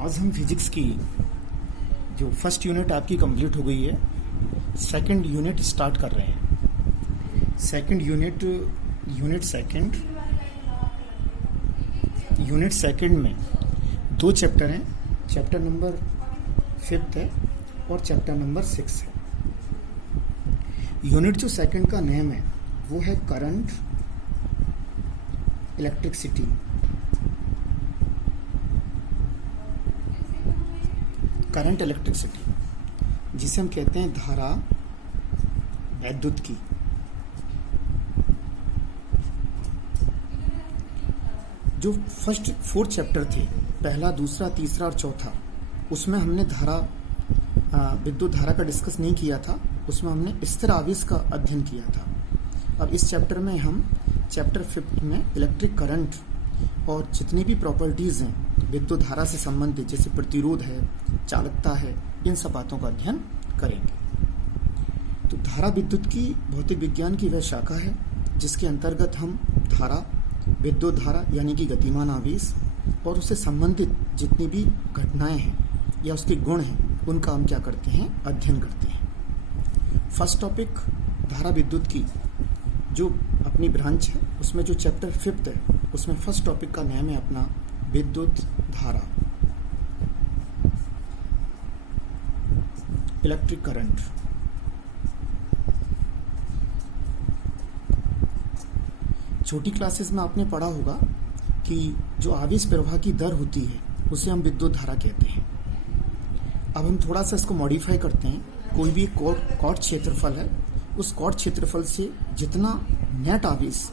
आज हम फिजिक्स की जो फर्स्ट यूनिट आपकी कंप्लीट हो गई है, सेकंड यूनिट स्टार्ट कर रहे हैं। सेकंड यूनिट सेकंड में दो चैप्टर हैं। चैप्टर नंबर 5 है और चैप्टर नंबर 6 है। यूनिट जो सेकंड का नेम है वो है करंट इलेक्ट्रिसिटी। करंट इलेक्ट्रिसिटी जिसे हम कहते हैं धारा विद्युत की। जो फर्स्ट 4 चैप्टर थे, पहला, दूसरा, तीसरा और चौथा, उसमें हमने विद्युत धारा का डिस्कस नहीं किया था। उसमें हमने स्थिर आवेश का अध्ययन किया था। अब इस चैप्टर में हम चैप्टर 5 में इलेक्ट्रिक करंट और जितनी भी प्रॉपर्टीज हैं विद्युत धारा से संबंधित, जैसे प्रतिरोध है, चालकता है, इन सब बातों का अध्ययन करेंगे। तो धारा विद्युत की भौतिक विज्ञान की वह शाखा है जिसके अंतर्गत हम धारा, विद्युत धारा यानी कि गतिमान आवेश और उससे संबंधित जितनी भी घटनाएं हैं या उसके गुण हैं, उनका हम क्या करते हैं, अध्ययन करते हैं। फर्स्ट टॉपिक धारा विद्युत की जो अपनी ब्रांच है, उसमें जो चैप्टर 5 है, उसमें फर्स्ट टॉपिक का नाम है अपना विद्युत धारा, इलेक्ट्रिक करंट। छोटी क्लासेस में आपने पढ़ा होगा कि जो आवेश प्रवाह की दर होती है उसे हम विद्युत धारा कहते हैं। अब हम थोड़ा सा इसको मॉडिफाई करते हैं। कोई भी कॉट क्षेत्रफल है, उस कॉट क्षेत्रफल से जितना नेट आवेश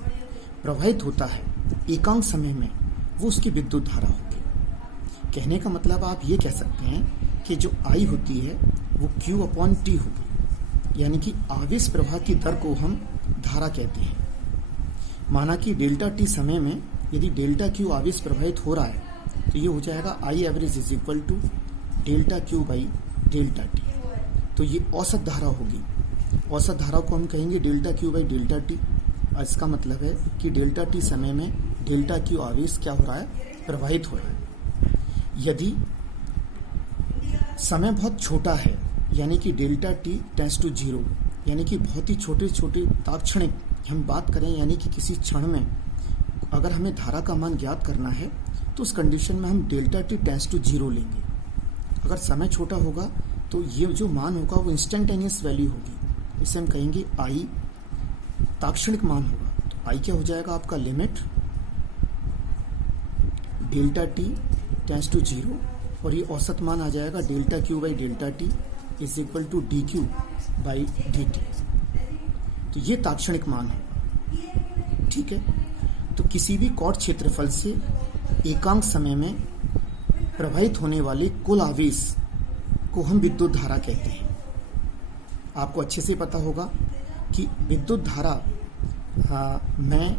प्रवाहित होता है एकांक समय में, वो उसकी विद्युत धारा होगी। कहने का मतलब आप ये कह सकते हैं कि जो I होती है वो Q/T होगी, यानी कि आवेश प्रवाह की दर को हम धारा कहते हैं। माना कि डेल्टा टी समय में यदि डेल्टा Q आवेश प्रवाहित हो रहा है तो ये हो जाएगा I average is equal to delta Q by delta T. तो ये औसत धारा होगी। औसत धारा को हम कहेंगे delta Q by delta T. इसका मतलब है कि डेल्टा टी समय में डेल्टा Q आवेश क्या हो रहा है, प्रवाहित हो रहा है। यदि समय बहुत छोटा है यानी कि डेल्टा टी टेंड्स टू 0, यानी कि बहुत ही छोटे छोटे तात्क्षणिक हम बात करें, यानी कि किसी क्षण में अगर हमें धारा का मान ज्ञात करना है तो उस कंडीशन में हम डेल्टा टी टेंड्स टू 0 लेंगे। अगर समय छोटा होगा तो ये जो मान होगा वो इंस्टेंटेनियस वैल्यू होगी, इसे हम कहेंगे I, तात्क्षणिक मान होगा। तो I क्या हो जाएगा आपका, limit delta t tends to 0 और ये औसत मान आ जाएगा delta Q by delta t is equal to dQ बाई dt। तो ये तात्क्षणिक मान है, ठीक है। तो किसी भी कॉट क्षेत्रफल से एकांक समय में प्रवाहित होने वाले कुल आवेश को हम विद्युत धारा कहते हैं। आपको अच्छे से पता होगा कि विद्युत धारा में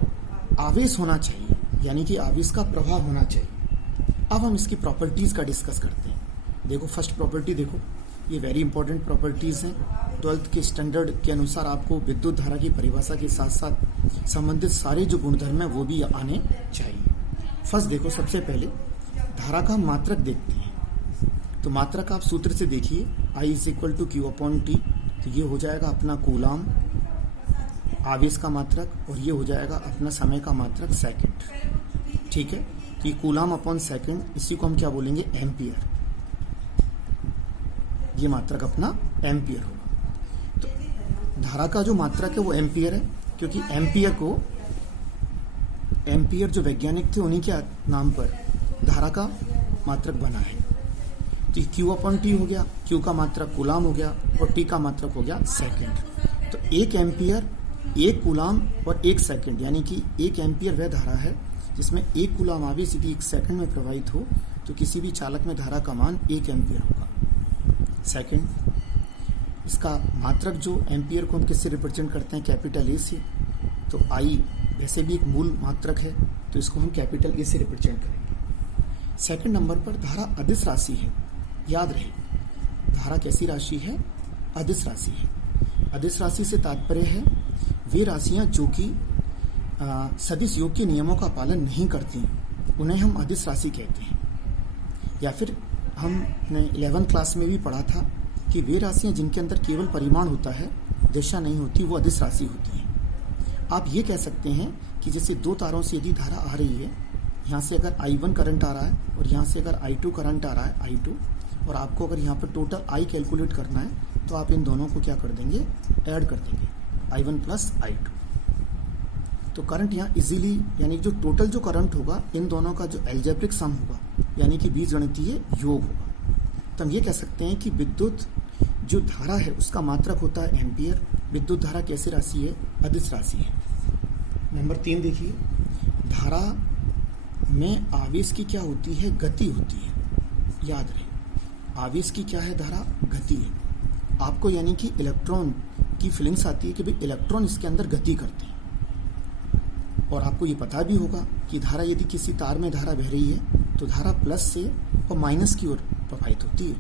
आवेश होना चाहिए, यानी कि आवेश का प्रवाह होना चाहिए। अब हम इसकी प्रॉपर्टीज का डिस्कस करते हैं। देखो फर्स्ट प्रॉपर्टी देखो, ये वेरी इंपॉर्टेंट प्रॉपर्टीज हैं। 12th के स्टैंडर्ड के अनुसार आपको विद्युत धारा की परिभाषा के साथ साथ संबंधित सारे जो गुणधर्म है वो भी आने चाहिए। फर्स्ट देखो, सबसे पहले धारा का मात्रक देखते हैं। तो मात्रक आप सूत्र से देखिए, I is equal to Q/T। तो ये हो जाएगा अपना कूलाम आवेश का मात्रक और ये हो जाएगा अपना समय का मात्रक सेकंड, ठीक है। तो ये कूलाम अपॉन सेकंड, इसी को हम क्या बोलेंगे, एम्पियर। ये मात्रक अपना एम्पियर होगा। तो धारा का जो मात्रक है वो एम्पियर है, क्योंकि एम्पियर जो वैज्ञानिक थे उन्हीं के नाम पर धारा का मात्रक बना है। तो Q/T हो गया, Q का मात्रक कूलाम हो गया और T का मात्रक हो गया सेकंड। तो 1 एम्पियर, 1 कूलाम और 1 सेकंड, यानी कि 1 एम्पियर वह धारा है जिसमें 1 कूलाम आवेश यदि 1 सेकंड में प्रवाहित हो तो किसी भी चालक में धारा का मान 1 एम्पियर होगा। सेकंड, इसका मात्रक जो एम्पियर को हम किससे रिप्रेजेंट करते हैं, कैपिटल A से। तो I वैसे भी एक मूल मात्रक है, तो इसको हम कैपिटल A से रिप्रेजेंट करेंगे। सेकंड नंबर पर धारा अदिश राशि है। याद रहे, धारा कैसी राशि है, अदिश राशि है। अदिश राशि से तात्पर्य है वे राशियां जो कि सदिश योग के नियमों का पालन नहीं करती, उन्हें हम अदिश राशि कहते हैं। या फिर हमने 11th क्लास में भी पढ़ा था कि वे राशियाँ जिनके अंदर केवल परिमाण होता है, दिशा नहीं होती, वो अदिश राशि होती है। आप ये कह सकते हैं कि जैसे दो तारों से यदि धारा आ रही है, यहाँ से अगर I1 करंट आ रहा है और यहाँ से अगर I2 करंट आ रहा है, I2, और आपको अगर यहाँ पर टोटल I कैलकुलेट करना है तो आप इन दोनों को क्या कर देंगे, ऐड कर देंगे, I1 प्लस I2। तो करंट यहाँ इजीली, यानी जो टोटल जो करंट होगा इन दोनों का जो एल्जेब्रिक सम होगा, यानी कि बीजगणितीय योग होगा। तो हम ये कह सकते हैं कि विद्युत जो धारा है उसका मात्रक होता है एम्पियर। विद्युत धारा कैसी राशि है, अदिश राशि है। नंबर 3 देखिए, धारा में आवेश की क्या होती है, गति होती है। याद रहे, आवेश की क्या है, धारा, गति है। आपको यानी कि इलेक्ट्रॉन की फीलिंग्स आती है कि भाई इलेक्ट्रॉन इसके अंदर गति करते हैं, और आपको ये पता भी होगा कि धारा यदि किसी तार में धारा बह रही है तो धारा प्लस से और माइनस की ओर प्रवाहित होती है,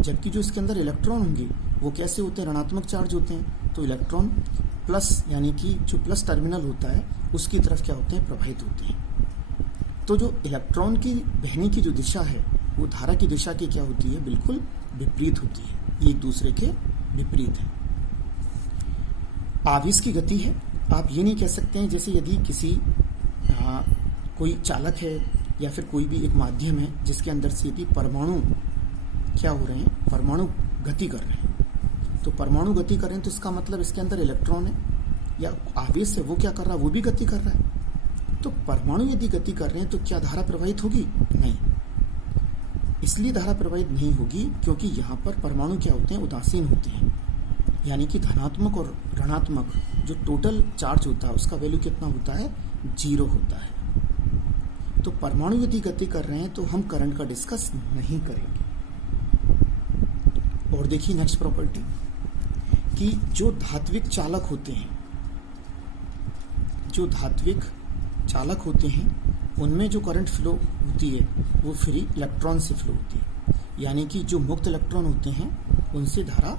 जबकि जो इसके अंदर इलेक्ट्रॉन होंगे वो कैसे होते हैं, ऋणात्मक चार्ज होते हैं। तो इलेक्ट्रॉन प्लस, यानी कि जो प्लस टर्मिनल होता है उसकी तरफ क्या होते हैं, प्रवाहित होते हैं। तो जो इलेक्ट्रॉन की बहने की जो दिशा है वो धारा की दिशा की क्या होती है, बिल्कुल विपरीत होती है, ये एक दूसरे के विपरीत है। आवेश की गति है, आप ये नहीं कह सकते हैं जैसे यदि किसी कोई चालक है या फिर कोई भी एक माध्यम है जिसके अंदर से यदि परमाणु क्या हो रहे हैं, परमाणु गति कर रहे हैं, तो परमाणु गति कर रहे हैं तो इसका मतलब इसके अंदर इलेक्ट्रॉन है या आवेश है, वो क्या कर रहा है, वो भी गति कर रहा है। तो परमाणु यदि गति कर रहे हैं तो क्या धारा प्रवाहित होगी, नहीं। इसलिए धारा प्रवाहित नहीं होगी क्योंकि यहाँ पर परमाणु क्या होते हैं, उदासीन होते हैं, यानी कि धनात्मक और ऋणात्मक जो टोटल चार्ज होता है उसका वैल्यू कितना होता है, 0 होता है। तो परमाणु यदि गति कर रहे हैं तो हम करंट का डिस्कस नहीं करेंगे। और देखिए नेक्स्ट प्रॉपर्टी कि जो धात्विक चालक होते हैं, जो धात्विक चालक होते हैं उनमें जो करंट फ्लो होती है वो फ्री इलेक्ट्रॉन से फ्लो होती है, यानी कि जो मुक्त इलेक्ट्रॉन होते हैं उनसे धारा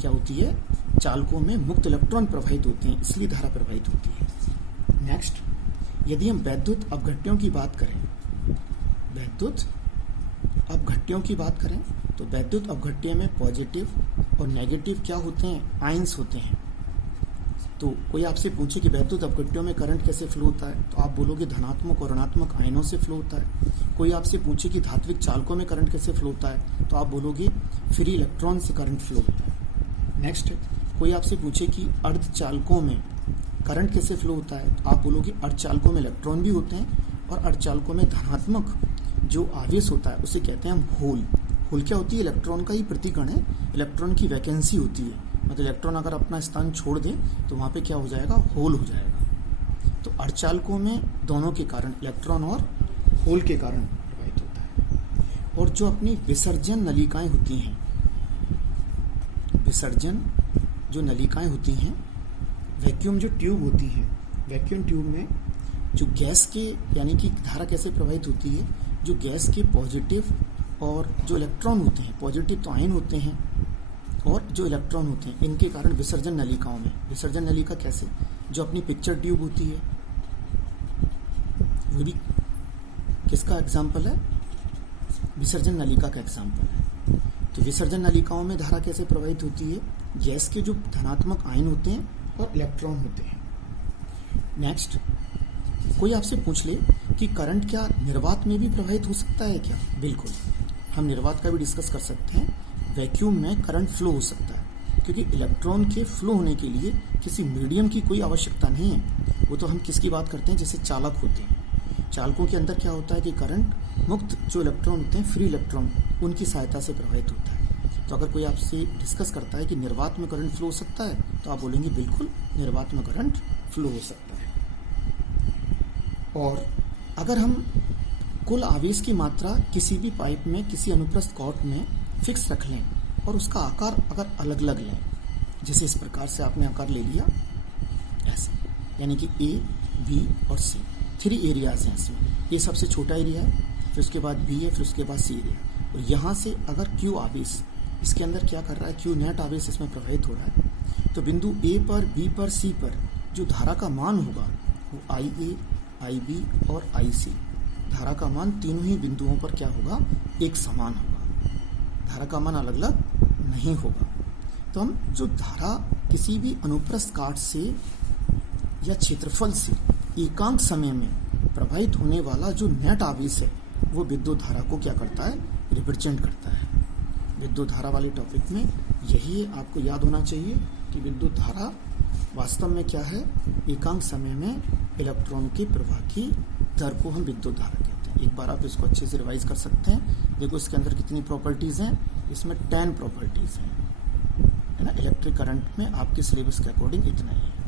क्या होती है, चालकों में मुक्त इलेक्ट्रॉन प्रवाहित होते हैं, इसलिए धारा प्रवाहित होती है। नेक्स्ट, यदि हम वैद्युत अपघट्यों की बात करें, वैद्युत अपघट्यों की बात करें तो वैद्युत अपघट्य में पॉजिटिव और नेगेटिव क्या होते हैं, आयंस होते हैं। तो कोई आपसे पूछे कि वैद्युत अपघट्यों में करंट कैसे फ्लो होता है, तो आप बोलोगे धनात्मक और ऋणात्मक आयनों से फ्लो होता है। कोई आपसे पूछे कि धात्विक चालकों में करंट कैसे फ्लो होता है, तो आप बोलोगे फ्री इलेक्ट्रॉन से करंट फ्लो होता है। नेक्स्ट, कोई आपसे पूछे कि अर्धचालकों में करंट कैसे फ्लो होता है, तो आप बोलोगे अर्धचालकों में इलेक्ट्रॉन भी होते हैं और अर्धचालकों में धनात्मक जो आवेश होता है उसे कहते हैं हम होल। होल क्या होती है, इलेक्ट्रॉन का ही प्रतिकण है, इलेक्ट्रॉन की वैकेंसी होती है, मतलब इलेक्ट्रॉन अगर अपना स्थान छोड़ दे तो वहाँ पे क्या हो जाएगा, होल हो जाएगा। तो अर्धचालकों में दोनों के कारण, इलेक्ट्रॉन और होल के कारण प्रभावित होता है। और जो अपनी विसर्जन नलिकाएं होती हैं, विसर्जन जो नलिकाएं होती हैं, वैक्यूम जो ट्यूब होती हैं, वैक्यूम ट्यूब में जो गैस के, यानी कि धारा कैसे प्रवाहित होती है, जो गैस के पॉजिटिव और जो इलेक्ट्रॉन होते हैं, पॉजिटिव तो आयन होते हैं और जो इलेक्ट्रॉन होते हैं, इनके कारण विसर्जन नलिकाओं में, विसर्जन नलिका कैसे, जो अपनी पिक्चर ट्यूब होती है, वो भी किसका एग्जाम्पल है, विसर्जन नलिका का एग्जाम्पल है। तो विसर्जन नलिकाओं में धारा कैसे प्रवाहित होती है, गैस के जो धनात्मक आयन होते हैं और इलेक्ट्रॉन होते हैं। नेक्स्ट, कोई आपसे पूछ ले कि करंट क्या निर्वात में भी प्रवाहित हो सकता है क्या, बिल्कुल, हम निर्वात का भी डिस्कस कर सकते हैं। वैक्यूम में करंट फ्लो हो सकता है क्योंकि इलेक्ट्रॉन के फ्लो होने के लिए किसी मीडियम की कोई आवश्यकता नहीं है। वो तो हम किसकी बात करते हैं, जैसे चालक होते हैं, चालकों के अंदर क्या होता है कि करंट मुक्त जो इलेक्ट्रॉन होते हैं, फ्री इलेक्ट्रॉन, उनकी सहायता से प्रवाहित होता है। तो अगर कोई आपसे डिस्कस करता है कि निर्वात में करंट फ्लो हो सकता है, तो आप बोलेंगे बिल्कुल निर्वात में करंट फ्लो हो सकता है। और अगर हम कुल आवेश की मात्रा किसी भी पाइप में, किसी अनुप्रस्थ कॉर्ड में फिक्स रख लें और उसका आकार अगर अलग अलग लें, जैसे इस प्रकार से आपने आकार ले लिया ऐसे, यानी कि ए, बी और सी, 3 एरियाज हैं इसमें। ये सबसे छोटा एरिया है, फिर उसके बाद बी है, फिर उसके बाद सी एरिया। और यहाँ से अगर क्यू आवेश इसके अंदर क्या कर रहा है, क्यू नेट आवेश इसमें प्रवाहित हो रहा है, तो बिंदु ए पर, बी पर, सी पर जो धारा का मान होगा वो आई ए, आई बी और आई सी, धारा का मान तीनों ही बिंदुओं पर क्या होगा, एक समान होगा। धारा का मान अलग अलग नहीं होगा। तो हम जो धारा किसी भी अनुप्रस्थ काट से या क्षेत्रफल से एकांक समय में प्रवाहित होने वाला जो नेट आवेश है वो विद्युत धारा को क्या करता है, रिप्रेजेंट करता है। विद्युत धारा वाले टॉपिक में यही आपको याद होना चाहिए कि विद्युत धारा वास्तव में क्या है, एकांक समय में इलेक्ट्रॉन के प्रवाह की दर को हम विद्युत धारा कहते हैं। एक बार आप इसको अच्छे से रिवाइज कर सकते हैं। देखो इसके अंदर कितनी प्रॉपर्टीज हैं, इसमें 10 प्रॉपर्टीज हैं, है ना। इलेक्ट्रिक करंट में आपके सिलेबस के अकॉर्डिंग इतना ही है।